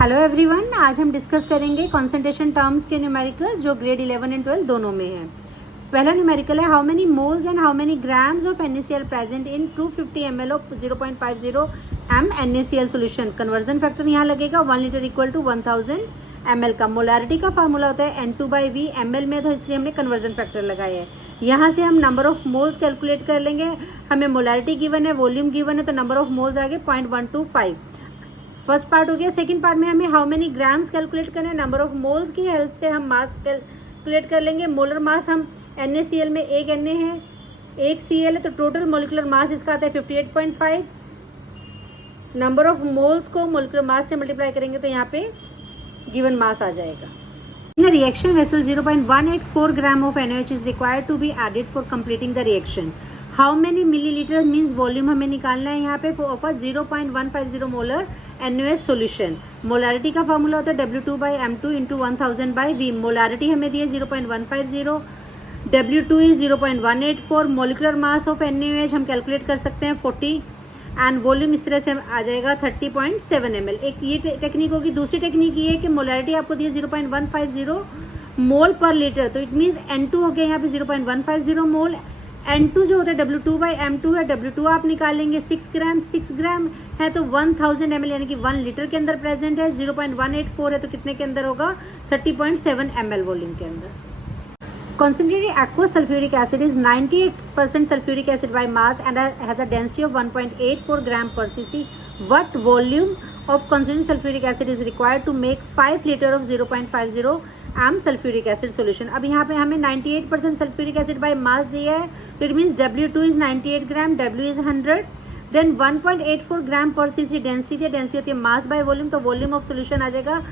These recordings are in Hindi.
हेलो एवरीवन, आज हम डिस्कस करेंगे कंसंट्रेशन टर्म्स के न्यूमेरिकल्स जो ग्रेड 11 एंड 12 दोनों में है। पहला न्यूमेरिकल है how many moles and how many grams of NaCl present in 250 ml of 0.50 m NaCl solution. Conversion factor यहाँ लगेगा 1 लीटर इक्वल टू 1000 ml का। मोलारिटी का फार्मूला होता है N2/V ml में, तो इसलिए हमने कन्वर्जन फैक्टर लगाया है। यहाँ से हम नंबर ऑफ मोल्स कैलकुलेट कर लेंगे। हमें मोलारिटी गिवन है, वॉल्यूम गिवन है, तो नंबर ऑफ मोल्स आ गए 0.125। फर्स्ट पार्ट हो गया। सेकंड पार्ट में हमें हाउ मेनी ग्राम्स कैलकुलेट करना है। नंबर ऑफ मोल्स की हेल्प से हम मास कैलकुलेट कर लेंगे। मोलर मास हम NaCl में एक Na है, एक Cl है, तो टोटल मोलिकुलर मास इसका आता है 58.5। नंबर ऑफ मोल्स को मोलिकुलर मास से मल्टीप्लाई करेंगे तो यहाँ पे गिवन मास आ जाएगा। In a reaction vessel 0.184 gram of NaOH is required to be added for completing the reaction. How many millilitre means volume हमें निकालना है यहाँ पे of 0.150 molar NaOH solution. Molarity का फार्मूला होता है W2/M2 इंटू 1000/V। मोलारिटी हमें दी है 0.150, W2 is 0.184। Molecular mass of NaOH हम कैलकुलेट कर सकते हैं 40 एंड वॉल्यूम इस तरह से आ जाएगा 30.7 ml। एक ये टेक्निक होगी। दूसरी टेक्निक ये है कि मोलारिटी आपको दी है 0.150 मोल पर लीटर, तो इट मीन्स N2 हो गया यहाँ पे 0.150 मोल। N2 जो होता है W2/M2 है, W2 आप निकालेंगे 6 ग्राम है तो 1000 ml यानी कि 1 लीटर के अंदर प्रेजेंट है। 0.184 है तो कितने के अंदर होगा 30.7 ml वॉल्यूम के अंदर। Concentrated aqueous sulfuric acid is 98% sulfuric acid by mass and has a density of 1.84 gram per cc. What volume of concentrated sulfuric acid is required to make 5 liter of 0.50 m sulfuric acid solution? अब यहाँ पे हमें 98% sulfuric acid by mass दिया है, तो it means W2 is 98 gram, W is 100, then 1.84 gram per cc density दिया। डेंसिटी होती है मास बाय वॉल्यूम, तो वॉल्यूम ऑफ सोल्यूशन आ जाएगा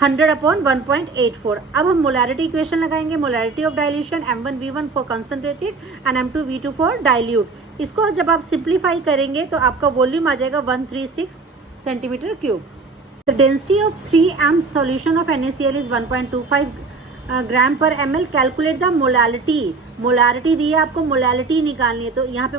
100/1.84। अब हम मोलारिटी इक्वेशन लगाएंगे। Molarity of dilution M1V1 for concentrated and M2V2 for dilute. इसको जब आप सिंप्लीफाई करेंगे तो आपका वॉल्यूम आ जाएगा 136 centimetre cube. The density of 3m solution of NaCl is 1.25 gram per ml। Calculate the molarity. Molarity दी है आपको, मोलारिटी निकालनी है, तो यहाँ पे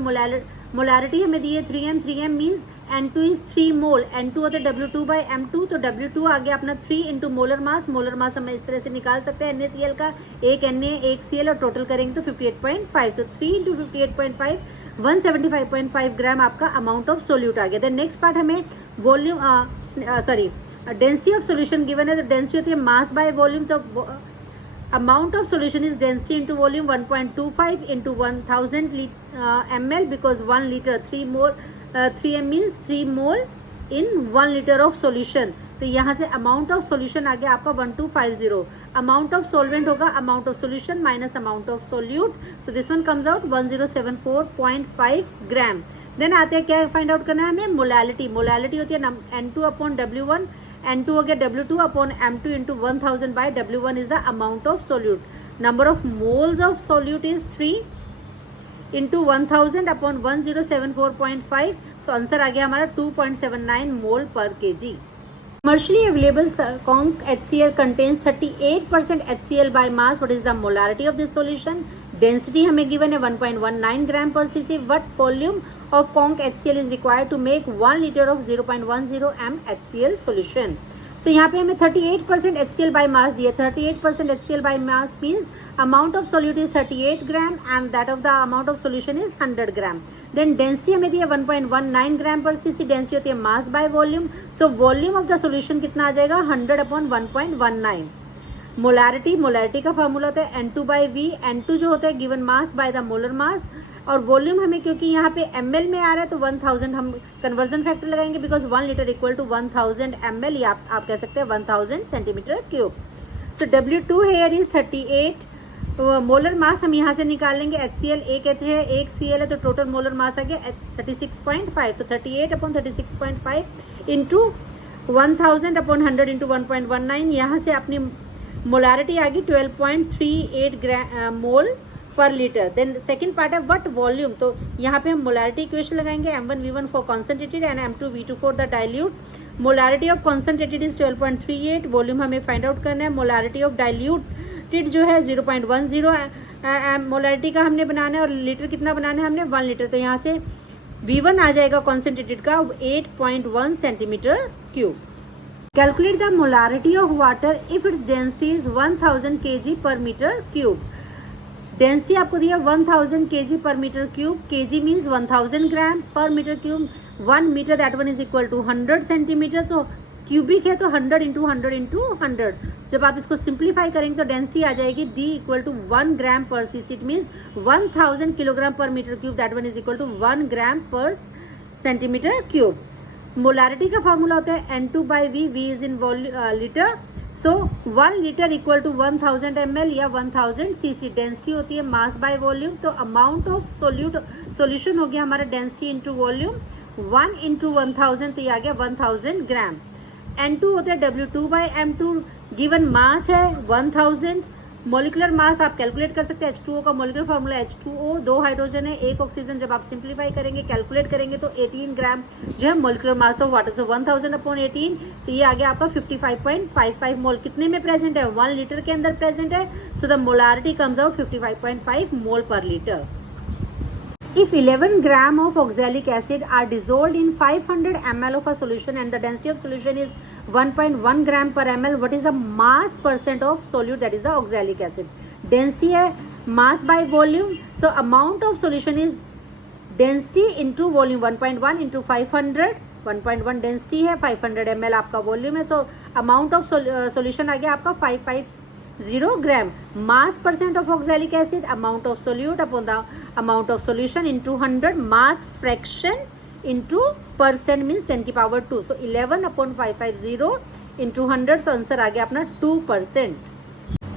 मोलारिटी हमें दी है 3m means N2 is 3 mole. N2 होता है W2/M2, तो W2 आ गया अपना 3 into molar mass. Molar mass हम इस तरह से निकाल सकते हैं NaCl का, एक Na एक Cl, और टोटल करेंगे तो 58.5, तो 3 इंटू 58.5 175.5 ग्राम आपका अमाउंट ऑफ सोल्यूट आ गया। देन नेक्स्ट पार्ट हमें volume density of solution given है, तो डेंसिटी होती है मास बाय वॉल्यूम, तो amount of solution is density into volume 1.25 into 1000 ml because 1 liter 3m means 3 mole in 1 liter of solution। तो यहाँ से amount of solution आ गया आपका 1250। amount of solvent होगा amount of solution minus amount of solute, so this one comes out 1074.5 gram। Then आते हैं क्या फाइंड आउट करना है हमें, मोलालिटी। मोलालिटी होती है N2/W1, N2 हो गया W2/M2 into 1000 by W1 is the amount of solute. Number of moles of solute is 3 into 1000/1074.5, so answer आ गया हमारा 2.79 मोल पर kg। Commercially available conc HCl contains 38% HCl by mass. What is the molarity of this solution? Density हमें given है 1.19 gram per cc. What volume of conc HCl is required to make 1 liter of 0.10 m HCl solution? So यहाँ पे हमें 38% HCl by mass दिया। 38% HCl by mass means amount of solute is 38 gram and that of the amount of solution is 100 gram. Then density हमें दिया 1.19 gram per cc। डेंसिटी होती है mass by volume, so volume of the solution कितना आ जाएगा 100/1.19। मोलारिटी का फार्मूला होता है N2/V। N2 जो होता है given mass by the molar mass, और वॉल्यूम हमें क्योंकि यहाँ पे ml में आ रहा है तो 1000 हम कन्वर्जन फैक्टर लगाएंगे because 1 litre equal to 1000 ml, या आप कह सकते हैं 1000 centimetre cube. So W2 here is 38। Molar mass हम यहाँ से निकाल लेंगे। HCl एक H है एक Cl है, तो टोटल मोलर मास आ गया 36.5, तो 38/36.5 इंटू 1000/100 इंटू 1.19। यहाँ से अपनी मोलारिटी आ गई 12.38 मोल पर लीटर। देन सेकंड पार्ट है व्हाट वॉल्यूम, तो यहाँ पे हम मोलारिटी इक्वेशन लगाएंगे M1V1 for concentrated and M2V2 for the dilute. Molarity of concentrated is 12.38, volume हमें फाइंड आउट करना है। मोलारिटी ऑफ डाइल्यूटेड जो है 0.10 मोलारिटी का हमने बनाना है, और लीटर कितना बनाना है हमने 1 लीटर, तो यहाँ से V1 आ जाएगा कॉन्सेंट्रेटेड का 8.1 centimetre cube. Calculate the molarity of water if its density is 1000 kg per metre cube. Density आपको दिया 1000 kg per metre cube, kg means 1000 gram, per metre cube 1 metre, that one is equal to 100 centimetre. तो क्यूबिक है तो 100 इंटू 100 इंटू 100। जब आप इसको सिंप्लीफाई करेंगे तो डेंसिटी आ जाएगी D equal to 1 gram per cc। It means 1000 kilogram per metre cube, that one is equal to 1 gram per centimetre cube. Molarity का फॉर्मूला होता है N2/V, V is in litre. So 1 litre equal to 1000 ml या 1000 cc। डेंसिटी होती है मास बाय वॉल्यूम, तो अमाउंट ऑफ सॉल्यूशन हो गया हमारा डेंसिटी इंटू वॉल्यूम, 1 इंटू 1000, तो ये आ गया 1000 ग्राम। N2 होता है W2/M2, गिवन मास है 1000। मॉलिकुलर मास आप कैलकुलेट कर सकते हैं, H2O का मॉलिकुलर फार्मूला H2O, 2 हाइड्रोजन है 1 ऑक्सीजन। जब आप सिंप्लीफाई करेंगे कैलकुलेट करेंगे तो 18 ग्राम जो है मॉलिकुलर मास ऑफ वाटर। सो 1000/18, तो ये आ गया आपका 55.55 मोल। कितने में प्रेजेंट है? 1 लीटर के अंदर प्रेजेंट है। So the molarity comes out 55.5 मोल पर litre. If 11 gram of oxalic acid are dissolved in 500 ml of a solution and the density of solution is 1.1 gram per ml, what is the mass percent of solute, that is the oxalic acid? Density है mass by volume, so amount of solution is density into volume, 1.1 into 500, 1.1 density है, 500 ml आपका वॉल्यूम है। सो अमाउंट ऑफ सॉल्यूशन आ गया आपका 550 gram. Mass percent of oxalic acid, amount of solute upon the amount of solution into 100, mass fraction into percent means 10 की power 2। So 11/550 into 100, so answer आ गया अपना 2%।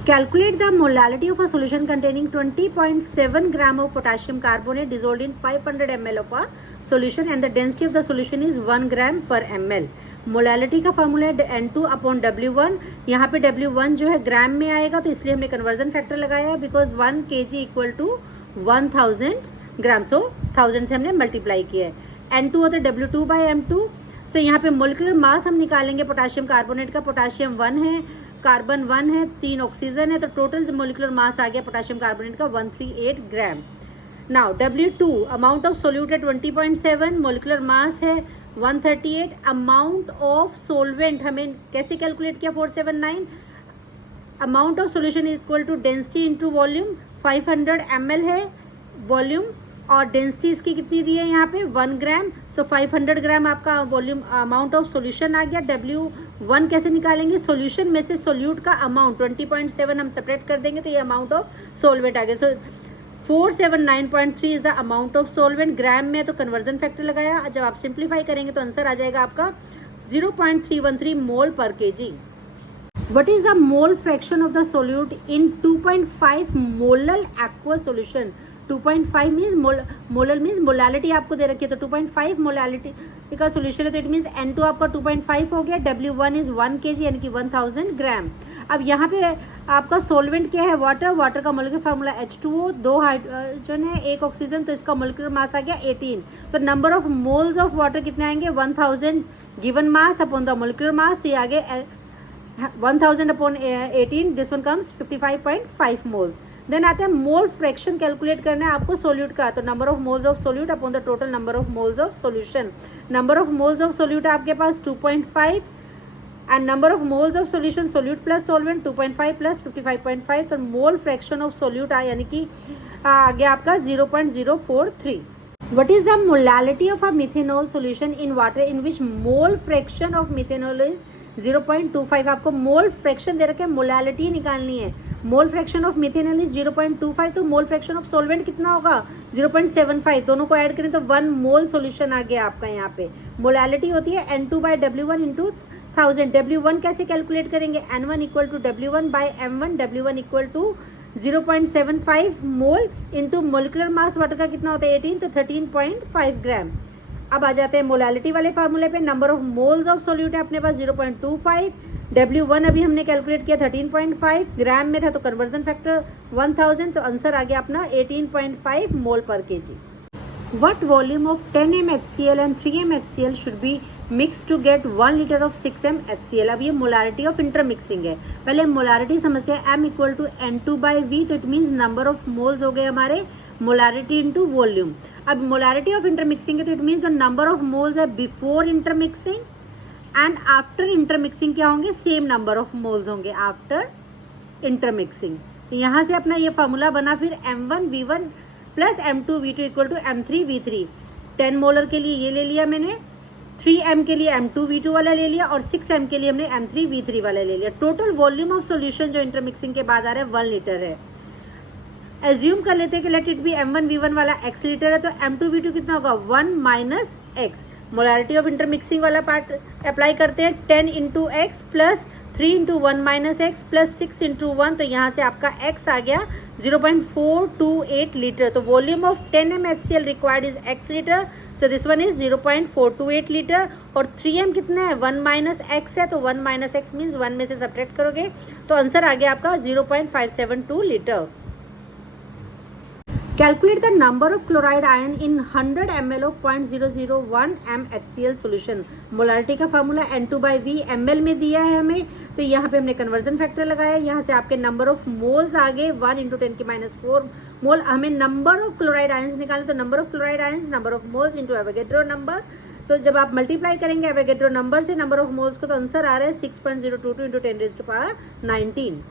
Calculate the molality of a solution containing 20.7 gram of potassium carbonate dissolved in 500 ml of a solution and the density of the solution is 1 gram per ml. Molality का फॉर्मूला है N2/W1। यहाँ पे W1 जो है ग्राम में आएगा, तो इसलिए हमने कन्वर्जन फैक्टर लगाया बिकॉज 1 kg इक्वल टू 1000 ग्राम। सो 1000 से हमने मल्टीप्लाई किया है। N2 होता है W2/M2। सो यहाँ पे मोलिकुलर मास हम निकालेंगे पोटाशियम कार्बोनेट का। पोटाशियम 1 है, कार्बन 1 है, 3 ऑक्सीजन है, तो टोटल मोलिकुलर मास आ गया पोटाशियम कार्बोनेट का 138 gram. Now W2 amount of solute है 20.7, मोलिकुलर मास है 138। अमाउंट ऑफ सोलवेंट हमें कैसे कैलकुलेट किया 479। Amount of solution equal to density into volume, 500 ml है वॉल्यूम और डेंसिटी इसकी कितनी दी है यहाँ पे 1 ग्राम। सो 500 ग्राम आपका वॉल्यूम अमाउंट ऑफ सॉल्यूशन आ गया। W1 कैसे निकालेंगे? सॉल्यूशन में से सोल्यूट का अमाउंट 20.7 हम सेपरेट कर देंगे तो ये अमाउंट ऑफ सोलवेंट आ गया। So 479.3 is the amount of solvent. Gram में तो कन्वर्जन फैक्टर लगाया, जब आप सिंप्लीफाई करेंगे तो आंसर आ जाएगा आपका 0.313 मोल पर KG. What is the mole fraction of the solute in 2.5 molal aqueous solution? 2.5 means molal means molality आपको दे रखी है, तो 2.5 मोलालिटी का सोल्यूशन है, तो इट मीन्स N2 आपका 2.5 हो गया। W1 इज 1 kg यानी कि 1000 ग्राम। अब यहाँ पे आपका सोलवेंट क्या है? वाटर। वाटर का मोलिकुलर फार्मूला H2O, 2 हाइड्रोजन है 1 ऑक्सीजन, तो इसका मोलिकुलर मास आ गया 18। तो number of moles of water कितने आएंगे? 1000 given mass upon the molecular mass, तो ये आगे 1000/18, this one comes 55.5 moles. Then आते हैं मोल फ्रैक्शन कैलकुलेट करना है आपको सोल्यूट का, तो number of moles of solute upon the total number of moles of solution. Number of moles of solute आपके पास 2.5 and number of moles of solution solute plus solvent 2.5 plus 55.5, तो मोल फ्रैक्शन ऑफ सोल्यूट यानी कि आ गया आपका 0.043। What is the molality of a methanol solution in water in which mole fraction of methanol is 0.25? आपको मोल फ्रैक्शन दे रखे, मोलालिटी निकालनी है। Mole fraction of methanol is 0.25, तो मोल फ्रैक्शन ऑफ सॉल्वेंट कितना होगा? 0.75। दोनों को ऐड करें तो 1 मोल सॉल्यूशन आ गया आपका। यहाँ पे मोलालिटी होती है N2/W1 इंटू 1000। W1 कैसे कैलकुलेट करेंगे? N1 equal to W1/M1, W1 equal to 0.75 mole into molecular mass water का कितना होता है 18, तो 13.5 ग्राम। अब आ जाते हैं मोलालिटी वाले फार्मूले पे। Number of moles of solute है अपने पास 0.25। W1 अभी हमने कैलकुलेट किया 13.5, ग्राम में था तो कन्वर्जन फैक्टर 1000, तो आंसर आ गया अपना 18.5 मोल पर KG. What volume of 10 m HCl and 3 m HCl should be mixed to get 1 liter of 6 m HCl? अब ये मोलारिटी ऑफ इंटरमिक्सिंग है। पहले मोलारिटी समझते हैं, M इक्वल टू N2/V, तो it means number of moles हो गए हमारे, मोलारिटी इंटू वॉल्यूम। अब मोलारिटी ऑफ इंटरमिक्सिंग है तो it means the number of moles है before intermixing and after intermixing क्या होंगे, सेम नंबर ऑफ मोल्स होंगे आफ्टर इंटरमिक्सिंग। तो यहाँ से अपना ये फार्मूला बना फिर M1V1 plus M2V2 equal to M3V3। 10 molar के लिए ये ले लिया मैंने, 3M के लिए M2V2 वाला ले लिया और 6M के लिए हमने M3V3 वाला ले लिया। टोटल वॉल्यूम ऑफ सॉल्यूशन जो इंटरमिक्सिंग के बाद आ रहा है 1 लीटर है। एज्यूम कर लेते हैं कि लेट इट बी M1V1 वाला x लीटर है, तो M2V2 कितना होगा 1 minus x. Molarity of intermixing वाला पार्ट अप्लाई करते हैं, 10 into x plus 3 into 1 minus x plus 6 into 1, तो यहाँ से आपका x आ गया 0.428 लीटर। तो volume of 10M HCl required is x litre, so this one is 0.428 litre. और 3M कितना है 1 माइनस एक्स है, तो 1 माइनस एक्स मीन्स 1 में से सब्ट्रैक्ट करोगे तो आंसर आ गया आपका 0.572 litre. Calculate the number of chloride ion in 100 ml of 0.001 m HCl solution। Molarity का फार्मूला N2/V ml में दिया है हमें, तो यहाँ पे हमने कन्वर्जन फैक्टर लगाया। यहाँ से आपके नंबर ऑफ मोल्स आ गए 1 × 10⁻⁴ मोल। हमें नंबर ऑफ क्लोराइड आयंस निकालना, तो number of chloride ions number of moles into Avogadro number. तो जब आप मल्टीप्लाई करेंगे एवोगैड्रो नंबर से नंबर ऑफ मोल्स को, तो आंसर आ रहा है 6.022 × 10⁻19।